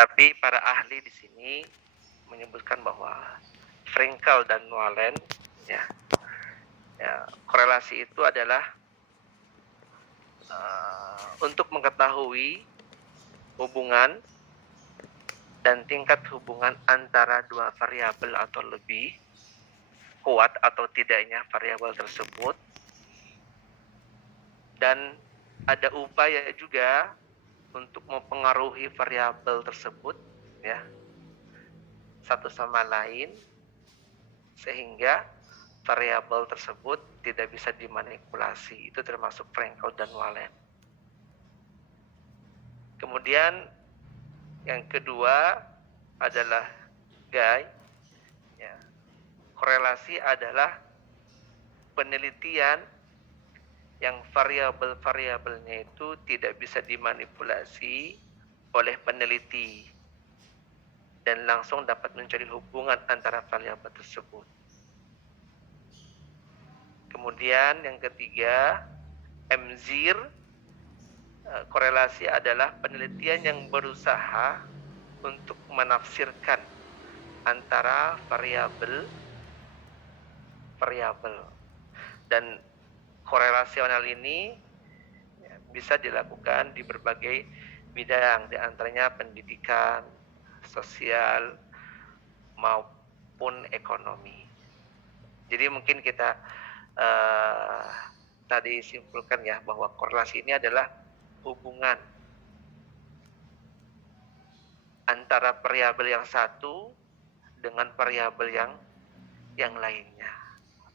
Tapi para ahli di sini menyebutkan bahwa Frankel dan Noalen, ya, korelasi itu adalah untuk mengetahui hubungan dan tingkat hubungan antara dua variabel atau lebih, kuat atau tidaknya variabel tersebut, dan ada upaya juga untuk mempengaruhi variabel tersebut, ya, satu sama lain, sehingga variabel tersebut tidak bisa dimanipulasi. Itu termasuk Frankel dan Noalen. Kemudian yang kedua adalah Guy. Ya. Korelasi adalah penelitian yang variabel-variabelnya itu tidak bisa dimanipulasi oleh peneliti dan langsung dapat mencari hubungan antara variabel tersebut. Kemudian yang ketiga, Emzir. Korelasi adalah penelitian yang berusaha untuk menafsirkan antara variabel dan korelasional ini bisa dilakukan di berbagai bidang, di antaranya pendidikan, sosial, maupun ekonomi. Jadi mungkin kita tadi simpulkan ya bahwa korelasi ini adalah hubungan antara variabel yang satu dengan variabel yang lainnya.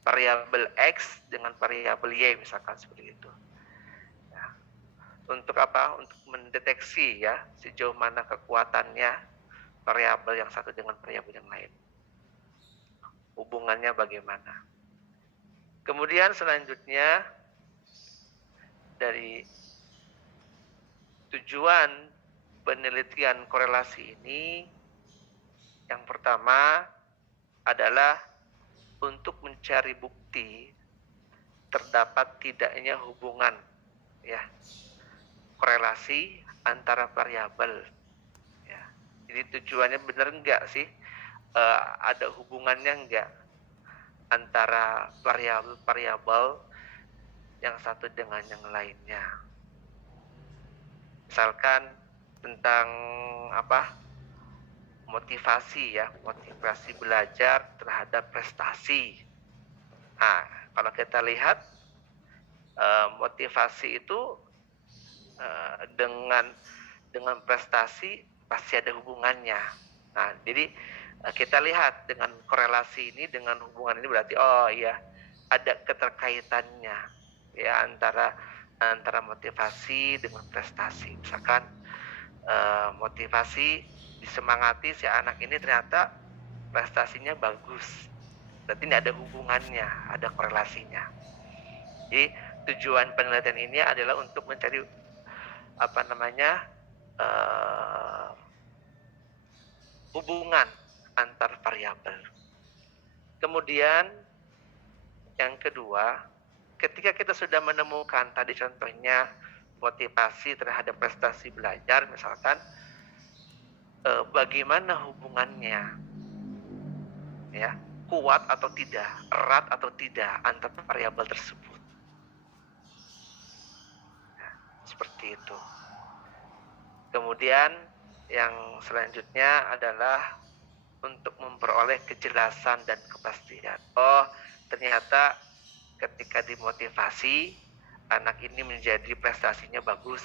Variabel X dengan variabel Y misalkan seperti itu. Ya. Untuk apa? Untuk mendeteksi ya sejauh mana kekuatannya variabel yang satu dengan variabel yang lain. Hubungannya bagaimana? Kemudian selanjutnya dari tujuan penelitian korelasi ini, yang pertama adalah untuk mencari bukti terdapat tidaknya hubungan ya korelasi antara variabel. Ya. Jadi tujuannya benar enggak sih ada hubungannya enggak antara variabel yang satu dengan yang lainnya. Misalkan tentang motivasi ya, motivasi belajar terhadap prestasi. Nah, kalau kita lihat motivasi itu dengan prestasi pasti ada hubungannya. Nah, jadi kita lihat dengan korelasi ini, dengan hubungan ini berarti oh iya ada keterkaitannya ya antara motivasi dengan prestasi. Misalkan motivasi disemangati si anak ini ternyata prestasinya bagus, berarti ini ada hubungannya, ada korelasinya. Jadi tujuan penelitian ini adalah untuk mencari hubungan antar variabel. Kemudian yang kedua, ketika kita sudah menemukan tadi contohnya motivasi terhadap prestasi belajar misalkan, bagaimana hubungannya ya, kuat atau tidak, erat atau tidak antar variabel tersebut. Ya, seperti itu. Kemudian yang selanjutnya adalah untuk memperoleh kejelasan dan kepastian. Oh, ternyata ketika dimotivasi, anak ini menjadi prestasinya bagus.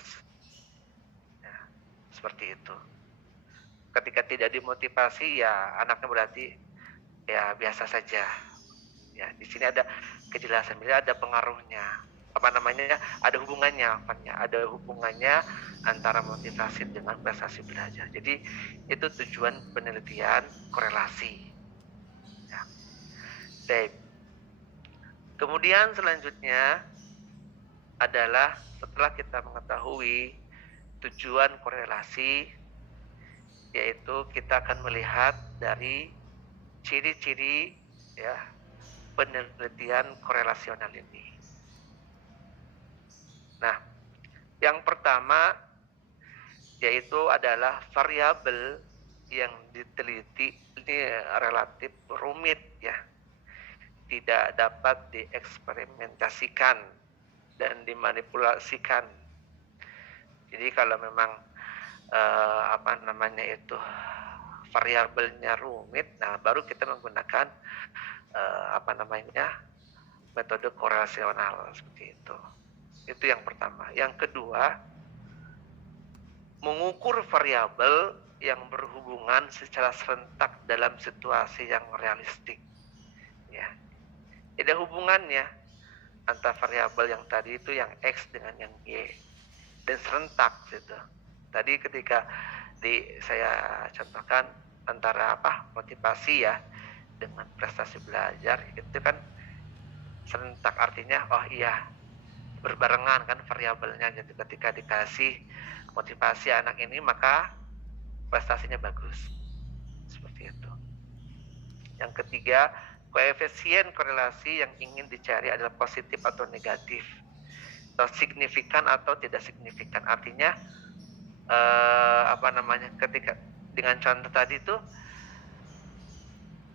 Ya, seperti itu. Ketika tidak dimotivasi, ya anaknya berarti ya biasa saja. Ya, di sini ada kejelasan, ada pengaruhnya. Ada hubungannya antara motivasi dengan prestasi belajar. Jadi itu tujuan penelitian korelasi. Ya. Baik. Kemudian selanjutnya adalah setelah kita mengetahui tujuan korelasi, yaitu kita akan melihat dari ciri-ciri ya penelitian korelasional ini. Nah, yang pertama yaitu adalah variabel yang diteliti ini relatif rumit ya, tidak dapat dieksperimentasikan dan dimanipulasikan. Jadi kalau memang variabelnya rumit, nah baru kita menggunakan metode korelasional seperti itu. Itu yang pertama. Yang kedua, mengukur variabel yang berhubungan secara serentak dalam situasi yang realistik. Ya, ada hubungannya antara variabel yang tadi itu yang X dengan yang Y dan serentak gitu. Tadi ketika saya contohkan antara motivasi ya dengan prestasi belajar, itu kan serentak, artinya oh iya berbarengan kan variabelnya gitu. Ketika dikasih motivasi anak ini maka prestasinya bagus, seperti itu. Yang ketiga, koefisien korelasi yang ingin dicari adalah positif atau negatif, atau signifikan atau tidak signifikan. Artinya ketika dengan contoh tadi itu,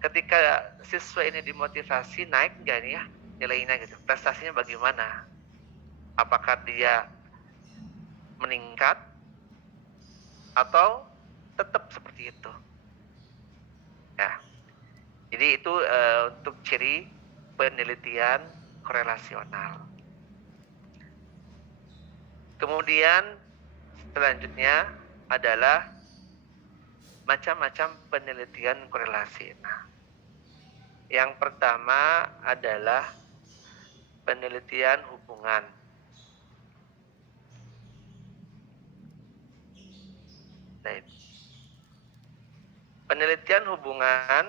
ketika siswa ini dimotivasi, naik nggak nih ya nilainya gitu, prestasinya bagaimana, apakah dia meningkat atau tetap seperti itu ya. Jadi itu untuk ciri penelitian korelasional. Kemudian selanjutnya adalah macam-macam penelitian korelasi. Nah, yang pertama adalah penelitian hubungan. Penelitian hubungan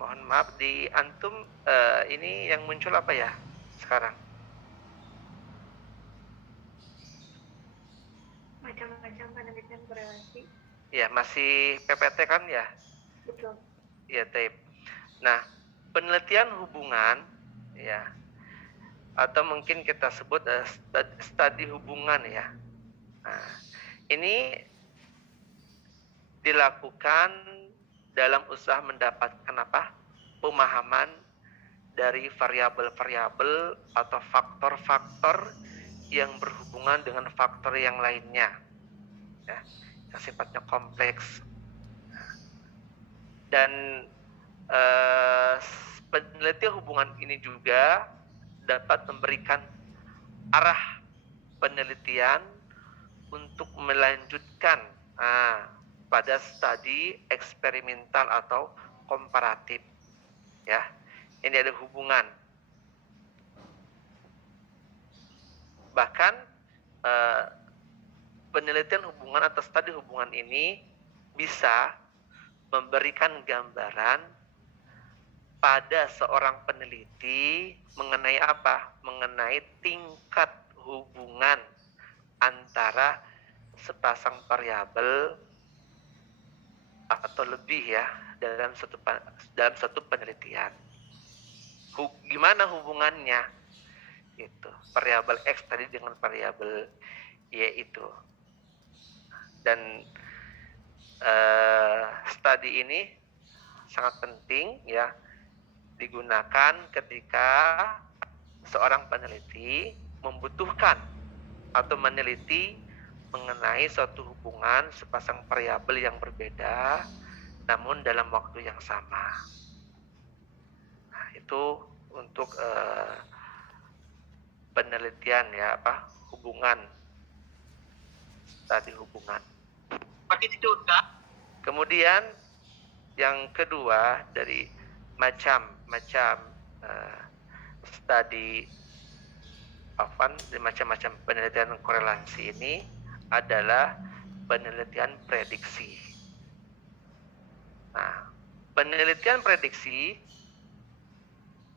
mohon maaf di antum ini yang muncul apa ya sekarang? Macam-macam penelitian korelasi. Ya, masih PPT kan ya? Betul. Ya, tape. Nah, penelitian hubungan ya, atau mungkin kita sebut studi hubungan ya. Nah, ini dilakukan dalam usaha mendapatkan pemahaman dari variabel-variabel atau faktor-faktor yang berhubungan dengan faktor yang lainnya ya, yang sifatnya kompleks. Dan penelitian hubungan ini juga dapat memberikan arah penelitian untuk melanjutkan pada studi eksperimental atau komparatif ya. Ini ada hubungan. Bahkan penelitian hubungan atau studi hubungan ini bisa memberikan gambaran pada seorang peneliti mengenai mengenai tingkat hubungan antara sepasang variabel atau lebih ya dalam satu penelitian. Gimana hubungannya itu variabel X tadi dengan variabel Y itu. Dan studi ini sangat penting ya, digunakan ketika seorang peneliti membutuhkan atau meneliti mengenai suatu hubungan sepasang variabel yang berbeda namun dalam waktu yang sama. Nah, itu untuk penelitian ya hubungan, studi hubungan. Kemudian yang kedua dari macam-macam studi macam-macam penelitian korelasi ini adalah penelitian prediksi. Nah, penelitian prediksi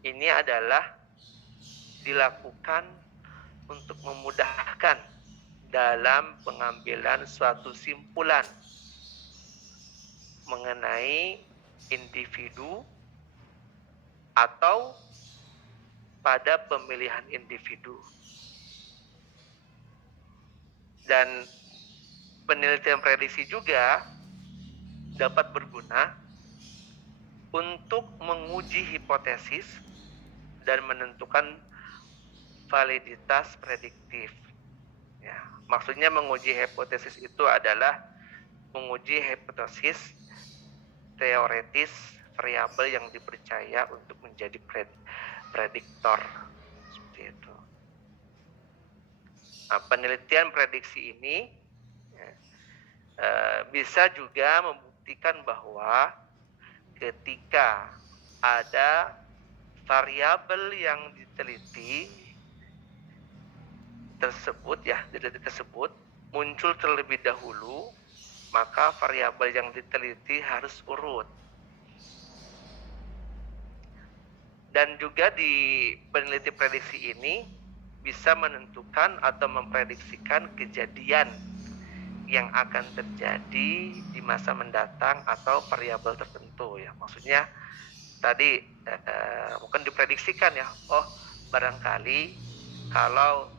ini adalah dilakukan untuk memudahkan dalam pengambilan suatu simpulan mengenai individu atau pada pemilihan individu. Dan penelitian prediksi juga dapat berguna untuk menguji hipotesis dan menentukan validitas prediktif. Ya, maksudnya menguji hipotesis itu adalah menguji hipotesis teoretis variabel yang dipercaya untuk menjadi prediktor. Seperti itu. Nah, penelitian prediksi ini bisa juga membuktikan bahwa ketika ada variabel yang diteliti tersebut muncul terlebih dahulu, maka variabel yang diteliti harus urut. Dan juga di peneliti prediksi ini bisa menentukan atau memprediksikan kejadian yang akan terjadi di masa mendatang atau variabel tertentu ya. Maksudnya tadi mungkin diprediksikan ya, oh barangkali kalau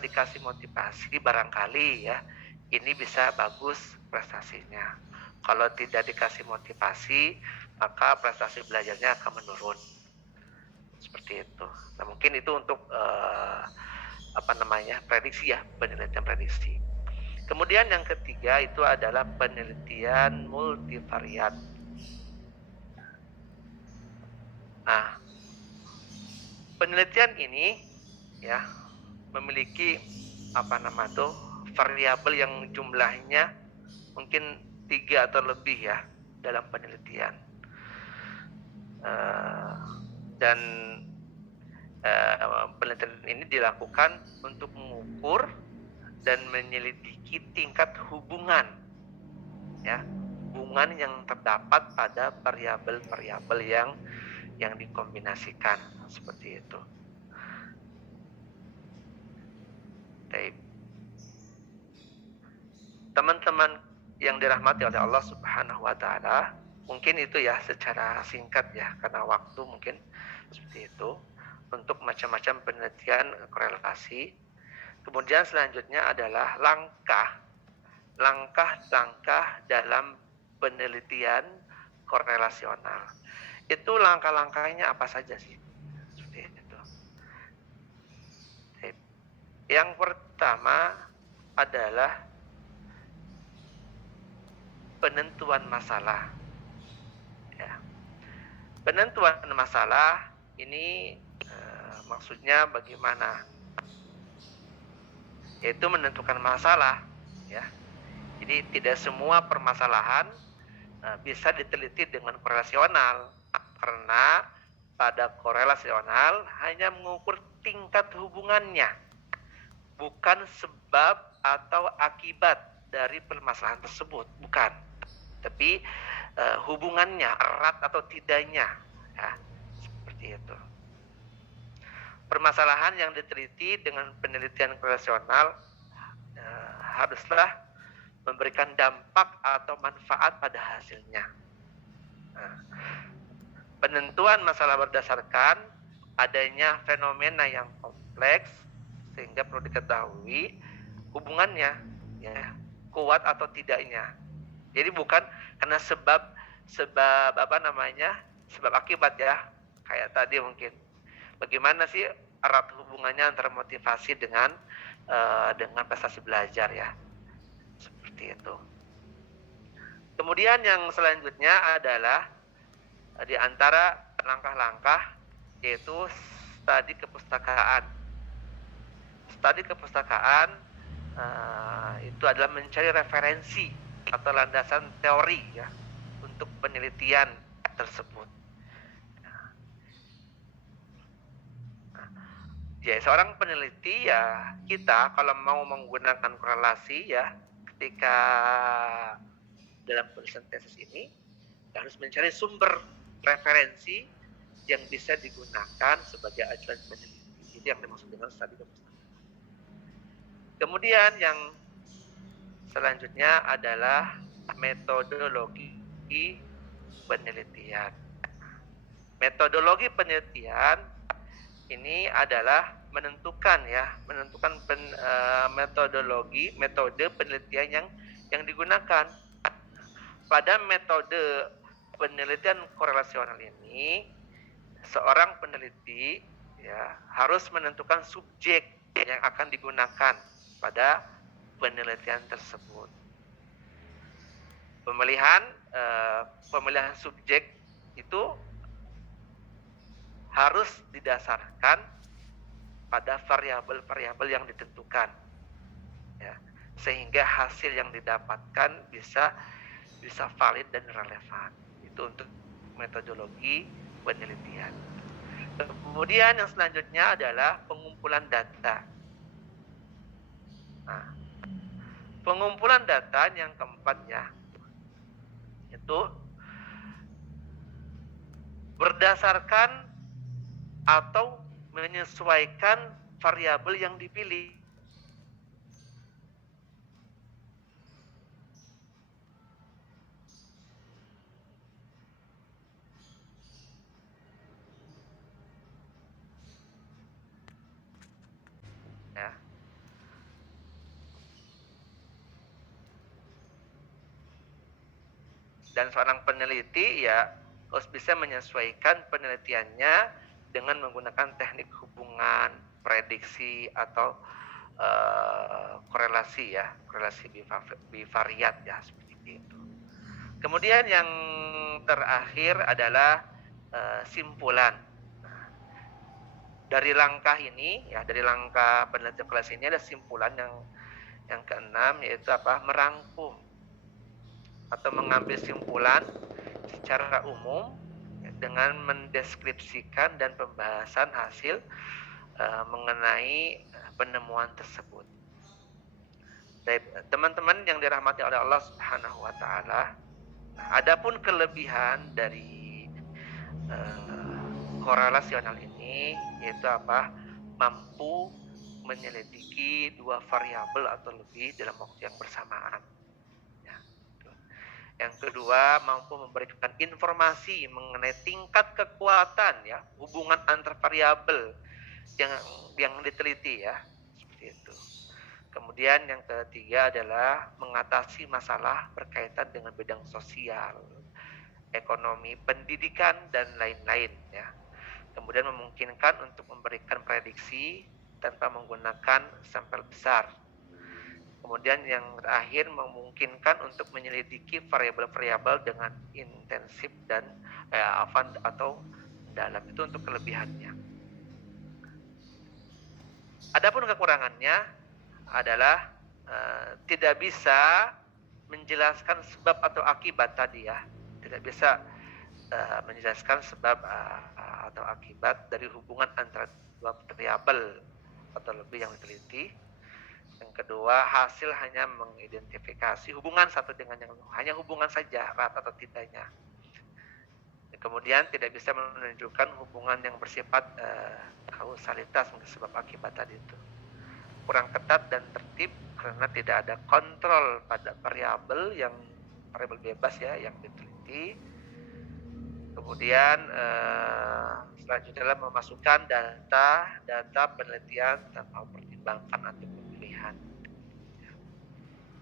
dikasih motivasi barangkali ya ini bisa bagus prestasinya. Kalau tidak dikasih motivasi maka prestasi belajarnya akan menurun. Seperti itu. Nah, mungkin itu untuk prediksi ya, penelitian prediksi. Kemudian yang ketiga itu adalah penelitian multivariat. Nah, penelitian ini ya memiliki variabel yang jumlahnya mungkin 3 atau lebih ya dalam penelitian. Dan penelitian ini dilakukan untuk mengukur dan menyelidiki tingkat hubungan ya, hubungan yang terdapat pada variabel-variabel yang dikombinasikan seperti itu. Teman-teman yang dirahmati oleh Allah Subhanahu wa taala, mungkin itu ya secara singkat ya karena waktu mungkin seperti itu untuk macam-macam penelitian korelasi. Kemudian selanjutnya adalah langkah-langkah dalam penelitian korelasional. Itu langkah-langkahnya apa saja sih? Seperti itu. Yang pertama adalah penentuan masalah. Ya. Penentuan masalah ini maksudnya bagaimana? Yaitu menentukan masalah. Ya. Jadi tidak semua permasalahan bisa diteliti dengan korelasional, karena pada korelasional hanya mengukur tingkat hubungannya, bukan sebab atau akibat dari permasalahan tersebut, bukan. Tapi hubungannya erat atau tidaknya, ya, seperti itu. Permasalahan yang diteliti dengan penelitian korelasional haruslah memberikan dampak atau manfaat pada hasilnya. Nah, penentuan masalah berdasarkan adanya fenomena yang kompleks sehingga perlu diketahui hubungannya ya, kuat atau tidaknya. Jadi bukan karena sebab akibat ya. Kayak tadi mungkin bagaimana sih erat hubungannya antara motivasi dengan prestasi belajar ya. Seperti itu. Kemudian yang selanjutnya adalah di antara langkah-langkah yaitu studi kepustakaan. Studi kepustakaan itu adalah mencari referensi atau landasan teori ya untuk penelitian tersebut. Ya, seorang peneliti ya kita kalau mau menggunakan korelasi ya ketika dalam penulisan tesis ini harus mencari sumber referensi yang bisa digunakan sebagai acuan peneliti. Itu yang dimaksud dengan studi kepustakaan. Kemudian yang selanjutnya adalah metodologi penelitian. Metodologi penelitian ini adalah menentukan metode penelitian yang digunakan. Pada metode penelitian korelasional ini, seorang peneliti ya harus menentukan subjek yang akan digunakan pada penelitian tersebut. Pemilihan subjek itu harus didasarkan pada variabel-variabel yang ditentukan, ya, sehingga hasil yang didapatkan bisa valid dan relevan. Itu untuk metodologi penelitian. Kemudian yang selanjutnya adalah pengumpulan data. Nah, pengumpulan data yang keempat ya, itu berdasarkan atau menyesuaikan variabel yang dipilih. Ya. Dan seorang peneliti ya harus bisa menyesuaikan penelitiannya dengan menggunakan teknik hubungan, prediksi atau korelasi bivariat ya, seperti itu. Kemudian yang terakhir adalah simpulan. Dari langkah penelitian korelasi ini ada simpulan yang keenam, yaitu merangkum atau mengambil simpulan secara umum dengan mendeskripsikan dan pembahasan hasil mengenai penemuan tersebut. Teman-teman yang dirahmati oleh Allah Subhanahu wa taala, adapun kelebihan dari korelasional ini yaitu mampu menyelidiki dua variabel atau lebih dalam waktu yang bersamaan. Yang kedua, mampu memberikan informasi mengenai tingkat kekuatan ya, hubungan antar variabel yang diteliti ya, seperti itu. Kemudian yang ketiga adalah mengatasi masalah berkaitan dengan bidang sosial, ekonomi, pendidikan dan lain-lain ya. Kemudian memungkinkan untuk memberikan prediksi tanpa menggunakan sampel besar. Kemudian yang terakhir memungkinkan untuk menyelidiki variabel-variabel dengan intensif dan atau dalam. Itu untuk kelebihannya. Adapun kekurangannya adalah tidak bisa menjelaskan sebab atau akibat tadi ya. Tidak bisa menjelaskan sebab atau akibat dari hubungan antara dua variabel atau lebih yang diteliti. Yang kedua, hasil hanya mengidentifikasi hubungan satu dengan yang lain, hanya hubungan saja, erat atau tidaknya. Kemudian tidak bisa menunjukkan hubungan yang bersifat kausalitas sebab akibat tadi itu. Kurang ketat dan tertib karena tidak ada kontrol pada variabel bebas ya yang diteliti. Kemudian selanjutnya adalah memasukkan data penelitian tanpa mempertimbangkan atau pemilihan.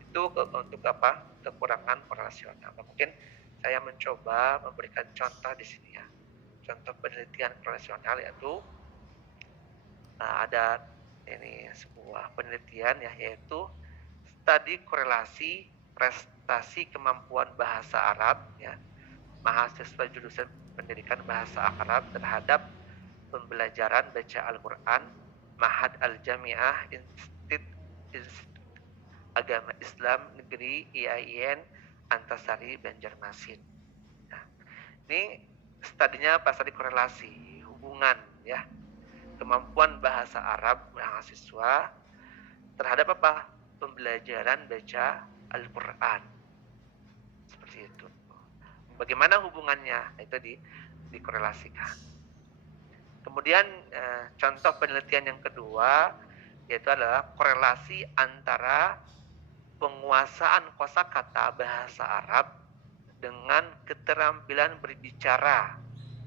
Itu untuk kekurangan korelasional. Nah, mungkin saya mencoba memberikan contoh di sini ya. Contoh penelitian korelasional yaitu ada ini sebuah penelitian ya, yaitu studi korelasi prestasi kemampuan bahasa Arab ya mahasiswa jurusan pendidikan bahasa Arab terhadap pembelajaran baca Al-Quran Ma'had Al-Jami'ah Institut Agama Islam Negeri IAIN Antasari Banjarmasin. Nah, ini studinya studi korelasi hubungan ya kemampuan bahasa Arab mahasiswa terhadap pembelajaran baca Al-Quran. Seperti itu. Bagaimana hubungannya? Itu dikorelasikan. Kemudian contoh penelitian yang kedua yaitu adalah korelasi antara penguasaan kosakata bahasa Arab dengan keterampilan berbicara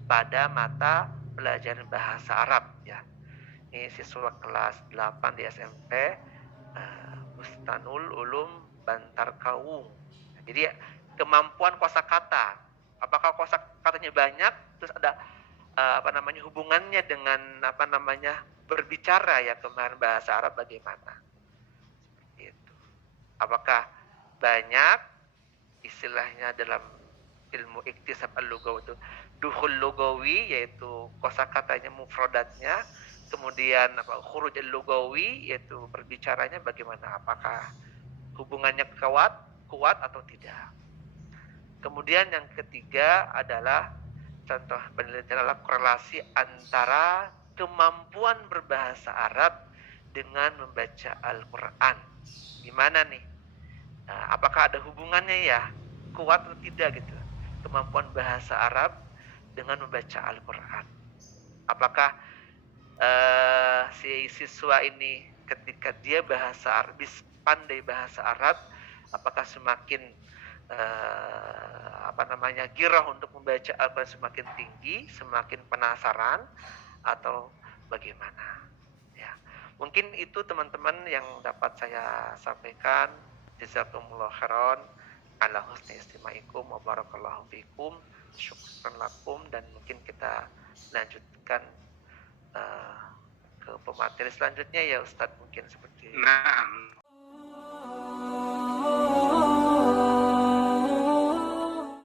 pada mata pelajaran bahasa Arab ya. Ini siswa kelas 8 di SMP Bustanul Ulum Bantar Kawung. Jadi kemampuan kosakata. Apakah kosakatanya banyak terus ada hubungannya dengan berbicara ya kemarin bahasa Arab bagaimana? Seperti itu. Apakah banyak istilahnya dalam ilmu iktisab al-lugawi itu dukhul lugawi yaitu kosakatanya mufradatnya, kemudian khuruj al-lugawi yaitu berbicaranya bagaimana, apakah hubungannya kuat atau tidak. Kemudian yang ketiga adalah contoh penelitian adalah korelasi antara kemampuan berbahasa Arab dengan membaca Al-Quran. Gimana nih? Nah, apakah ada hubungannya ya? Kuat atau tidak gitu? Kemampuan bahasa Arab dengan membaca Al-Quran. Apakah si siswa ini ketika dia pandai bahasa Arab, apakah semakin girah untuk membaca Al-Quran semakin tinggi, semakin penasaran, atau bagaimana? Ya, mungkin itu teman-teman yang dapat saya sampaikan. Jazakumullah khairan ala husni istimaikum wa barakallahu fikum, syukran lakum, dan mungkin kita lanjutkan ke pemateri selanjutnya ya Ustadz, mungkin seperti itu. Nah,